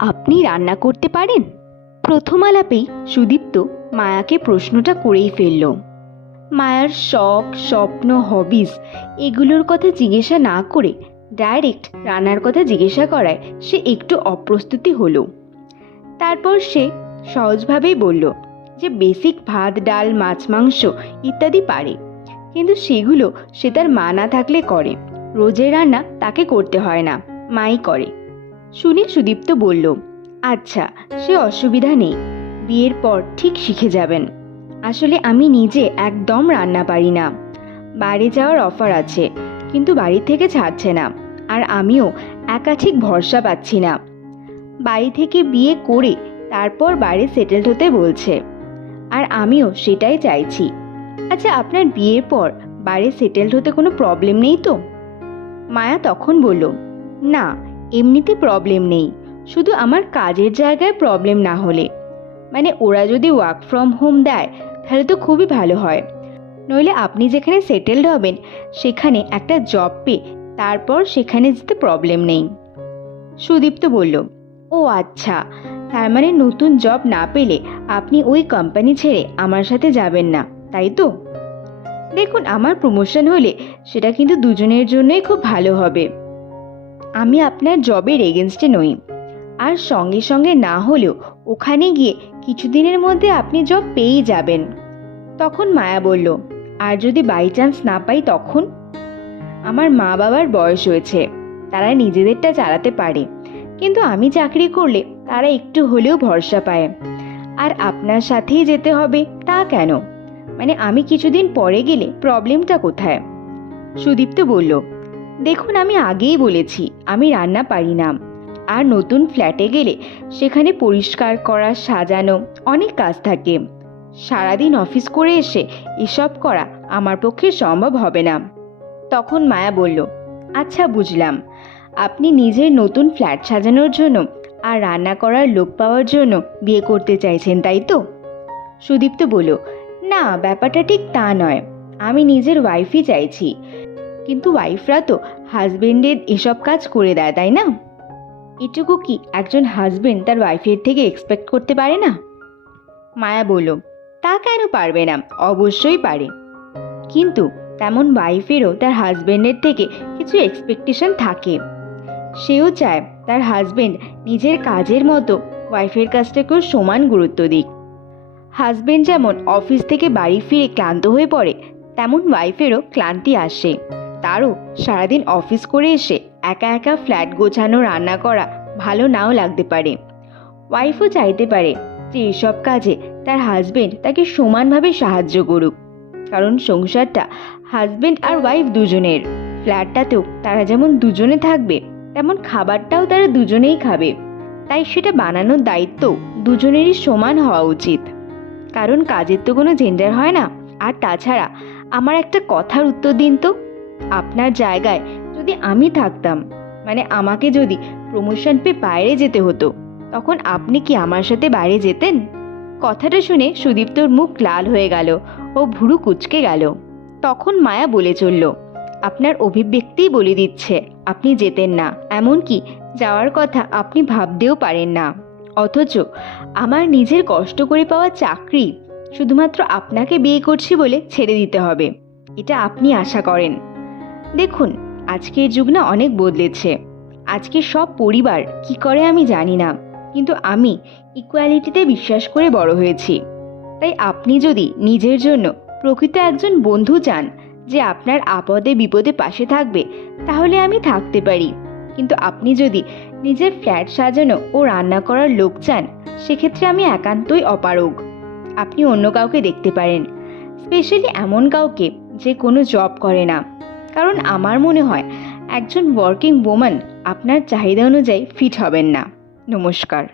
আপনি রান্না করতে পারেন? প্রথম আলাপেই সুদীপ্ত মায়াকে প্রশ্নটা করেই ফেলল। মায়ার শখ, স্বপ্ন, হবিস এগুলোর কথা জিজ্ঞাসা না করে ডাইরেক্ট রান্নার কথা জিজ্ঞাসা করায় সে একটু অপ্রস্তুতি হলো। তারপর সে সহজভাবেই বলল যে বেসিক ভাত, ডাল, মাছ, মাংস ইত্যাদি পারে, কিন্তু সেগুলো সে তার মা না থাকলে করে। রোজের রান্না তাকে করতে হয় না, মাই করে। শুনে সুদীপ্ত বলল, আচ্ছা, সে অসুবিধা নেই, বিয়ের পর ঠিক শিখে যাবেন। আসলে আমি নিজে একদম রান্না পারি না। বাইরে যাওয়ার অফার আছে, কিন্তু বাড়ি থেকে ছাড়ছে না, আর আমিও একা ঠিক ভরসা পাচ্ছি না। বাড়ি থেকে বিয়ে করে তারপর বাইরে সেটেলড হতে বলছে, আর আমিও সেটাই চাইছি। আচ্ছা, আপনার বিয়ের পর বাইরে সেটেলড হতে কোনো প্রবলেম নেই তো? মায়া তখন বলল, না, এমনিতে প্রবলেম নেই, শুধু আমার কাজের জায়গায় প্রবলেম না হলে। মানে ওরা যদি ওয়ার্ক ফ্রম হোম দেয় তাহলে তো খুবই ভালো হয়, নইলে আপনি যেখানে সেটেলড হবেন সেখানে একটা জব পেয়ে তারপর সেখানে যেতে প্রবলেম নেই। সুদীপ্ত বলল, ও আচ্ছা, তার মানে নতুন জব না পেলে আপনি ওই কোম্পানি ছেড়ে আমার সাথে যাবেন না, তাই তো? দেখুন, আমার প্রমোশন হলে সেটা কিন্তু দুজনের জন্যই খুব ভালো হবে। আমি আপনার জবের এগেনস্টে নই, আর সঙ্গে সঙ্গে না হলেও ওখানে গিয়ে কিছুদিনের মধ্যে আপনি জব পেয়েই যাবেন। তখন মায়া বলল, আর যদি বাই চান্স না পাই তখন? আমার মা বাবার বয়স হয়েছে, তারা নিজেদেরটা চালাতে পারে, কিন্তু আমি চাকরি করলে তারা একটু হলেও ভরসা পায়। আর আপনার সাথেই যেতে হবে তা কেন? মানে আমি কিছুদিন পরে গেলে প্রবলেমটা কোথায়? সুদীপ্ত বলল, দেখুন, আমি আগেই বলেছি আমি রান্না পারি না, আর নতুন ফ্ল্যাটে গেলে সেখানে পরিষ্কার করা, সাজানো অনেক কাজ থাকে। সারাদিন অফিস করে এসে এসব করা আমার পক্ষে সম্ভব হবে না। তখন মায়া বলল, আচ্ছা, বুঝলাম, আপনি নিজের নতুন ফ্ল্যাট সাজানোর জন্য আর রান্না করার লোক পাওয়ার জন্য বিয়ে করতে চাইছেন, তাই তো? সুদীপ্ত বলল, না, ব্যাপারটা ঠিক তা নয়, আমি নিজের ওয়াইফই চাইছি। কিন্তু ওয়াইফরা তো হাজবেন্ডের এসব কাজ করে দেয়, তাই না? এটুকু কি একজন হাজবেন্ড তার ওয়াইফের থেকে এক্সপেক্ট করতে পারে না? মায়া বলল, তা কেন পারবে না? অবশ্যই পারে, কিন্তু তেমন ওয়াইফেরও তার হাজবেন্ডের থেকে কিছু এক্সপেকটেশন থাকে। সেও চায় তার হাজবেন্ড নিজের কাজের মতো ওয়াইফের কাজটাকেও সমান গুরুত্ব দিক। হাজবেন্ড যেমন অফিস থেকে বাড়ি ফিরে ক্লান্ত হয়ে পড়ে, তেমন ওয়াইফেরও ক্লান্তি আসে। তারও সারাদিন অফিস করে এসে একা একা ফ্ল্যাট গোছানো, রান্না করা ভালো নাও লাগতে পারে। ওয়াইফও চাইতে পারে যে এসব কাজে তার হাজবেন্ড তাকে সমানভাবে সাহায্য করুক, কারণ সংসারটা হাজবেন্ড আর ওয়াইফ দুজনের। ফ্ল্যাটটাতেও তারা যেমন দুজনে থাকবে, তেমন খাবারটাও তারা দুজনেই খাবে। তাই সেটা বানানোর দায়িত্ব দুজনেরই সমান হওয়া উচিত, কারণ কাজের তো কোনো জেন্ডার হয় না। আর তাছাড়া আমার একটা কথার উত্তর দিন তো, আপনার জায়গায় যদি আমি থাকতাম, মানে আমাকে যদি প্রমোশন পেয়ে বাইরে যেতে হতো, তখন আপনি কি আমার সাথে বাইরে যেতেন? কথাটা শুনে সুদীপ্তর মুখ লাল হয়ে গেল ও ভুরু কুঁচকে গেল। তখন মায়া বলে চলল, আপনার অভিব্যক্তিই বলে দিচ্ছে আপনি যেতেন না, এমনকি যাওয়ার কথা আপনি ভাবতেও পারেন না। অথচ আমার নিজের কষ্ট করে পাওয়া চাকরি শুধুমাত্র আপনাকে বিয়ে করছি বলে ছেড়ে দিতে হবে, এটা আপনি আশা করেন? দেখুন, আজকের যুগ না অনেক বদলেছে। আজকে সব পরিবার কি করে আমি জানি না, কিন্তু আমি ইকুয়ালিটিতে বিশ্বাস করে বড় হয়েছি। তাই আপনি যদি নিজের জন্য প্রকৃত একজন বন্ধু চান যে আপনার আপদে বিপদে পাশে থাকবে, তাহলে আমি থাকতে পারি। কিন্তু আপনি যদি নিজের ফ্ল্যাট সাজানো ও রান্না করার লোক চান, সেক্ষেত্রে আমি একান্তই অপারগ। আপনি অন্য কাউকে দেখতে পারেন, স্পেশালি এমন কাউকে যে কোনো জব করে না, কারণ আমার মনে হয় একজন ওয়ার্কিং ওম্যান আপনার চাহিদা অনুযায়ী ফিট হবেন না। নমস্কার।